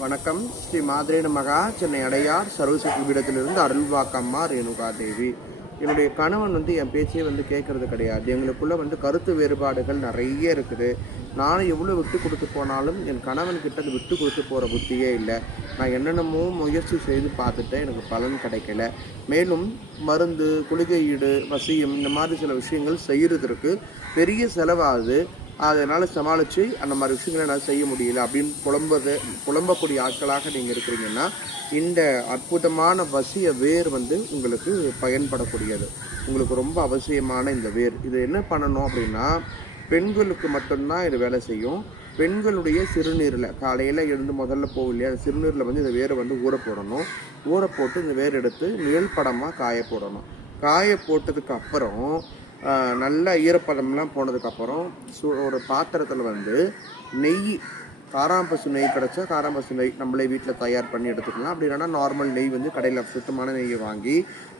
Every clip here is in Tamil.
வணக்கம். ஸ்ரீ மாத்ரேன மகா, சென்னை அடையார் சர்வசக்தி பீடத்திலிருந்து அருள்வாக்கம்மா ரேணுகா தேவி. என்னுடைய கணவன் என் பேச்சையே கேட்கறது கிடையாது. எங்களுக்குள்ள கருத்து வேறுபாடுகள் நிறைய இருக்குது. நானும் எவ்வளோ விட்டு கொடுத்து போனாலும் என் கணவன் கிட்ட அது விட்டு கொடுத்து போகிற புத்தியே இல்லை. நான் என்னென்னமோ முயற்சி செய்து பார்த்துட்டேன், எனக்கு பலன் கிடைக்கல. மேலும் மருந்து, குளிகை ஈடு, வசியம் இந்த மாதிரி சில விஷயங்கள் செய்கிறதுக்கு பெரிய செலவாகுது. அதனால் சமாளித்து அந்த மாதிரி விஷயங்களை என்னால் செய்ய முடியல அப்படின்னு புலம்பக்கூடிய ஆட்களாக நீங்கள் இருக்கிறீங்கன்னா, இந்த அற்புதமான வசிய வேர் உங்களுக்கு பயன்படக்கூடியது. உங்களுக்கு ரொம்ப அவசியமான இந்த வேர். இது என்ன பண்ணணும் அப்படின்னா, பெண்களுக்கு மட்டும்தான் இது வேலை செய்யும். பெண்களுடைய சிறுநீரில் காலையில் எழுந்து முதல்ல போகும் இல்லையா, அந்த சிறுநீரில் இந்த வேரை ஊற போடணும். ஊற போட்டு இந்த வேர் எடுத்து நிழல் படமாக காய போடணும். காய போட்டதுக்கு அப்புறம் நல்ல ஈரப்பதம்லாம் போனதுக்கப்புறம் ஒரு பாத்திரத்தில் நெய், காராம்பசு நெய் கிடச்சா காராம்பசு நெய் நம்மளே வீட்டில் தயார் பண்ணி எடுத்துக்கலாம். அப்படி இல்லைன்னா நார்மல் நெய் கடையில் சுத்தமான நெய்யை வாங்கி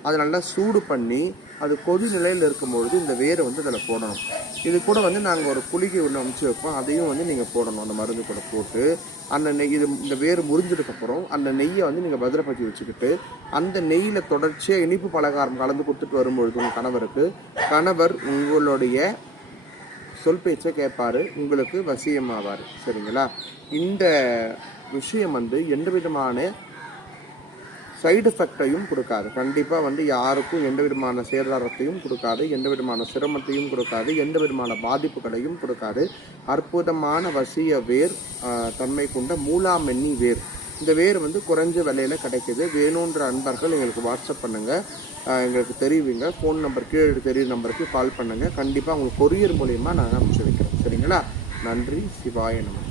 அதை நல்லா சூடு பண்ணி அது கொதி நிலையில் இருக்கும்பொழுது இந்த வேரை அதில் போடணும். இது கூட நாங்கள் ஒரு குளிகை ஒன்று அமுச்சு வைப்போம், அதையும் நீங்கள் போடணும். அந்த மருந்து கூட போட்டு அந்த நெய் இந்த வேர் முறிஞ்சதுக்கப்புறம் அந்த நெய்யை நீங்கள் பத்திரப்படுத்தி வச்சுக்கிட்டு அந்த நெய்யில் தொடர்ச்சியாக இனிப்பு பலகாரம் கலந்து கொடுத்துட்டு வரும்பொழுது உங்கள் கணவர் உங்களுடைய சொல் பேச்சை கேட்பார், உங்களுக்கு வசியமாவார். சரிங்களா? இந்த விஷயம் எந்த விதமான சைடு எஃபெக்டையும் கொடுக்காது. கண்டிப்பாக யாருக்கும் எந்த விதமான சேதாரத்தையும் கொடுக்காது, எந்த விதமான சிரமத்தையும் கொடுக்காது, எந்த விதமான பாதிப்புகளையும் கொடுக்காது. அற்புதமான வசிய வேர் தன்மை கொண்ட மூலாமென்னி வேர். இந்த வேர் குறைஞ்ச விலையில் கிடைக்கிது. வேணுன்ற அன்பர்கள் எங்களுக்கு வாட்ஸ்அப் பண்ணுங்கள், எங்களுக்கு தெரிவிங்க. ஃபோன் நம்பர் கீழே தெரியுற நம்பருக்கு கால் பண்ணுங்கள். கண்டிப்பாக உங்களுக்கு கொரியர் மூலியமாக நாங்கள் அனுப்பிச்சு வைக்கிறோம். சரிங்களா? நன்றி. சிவாய நம.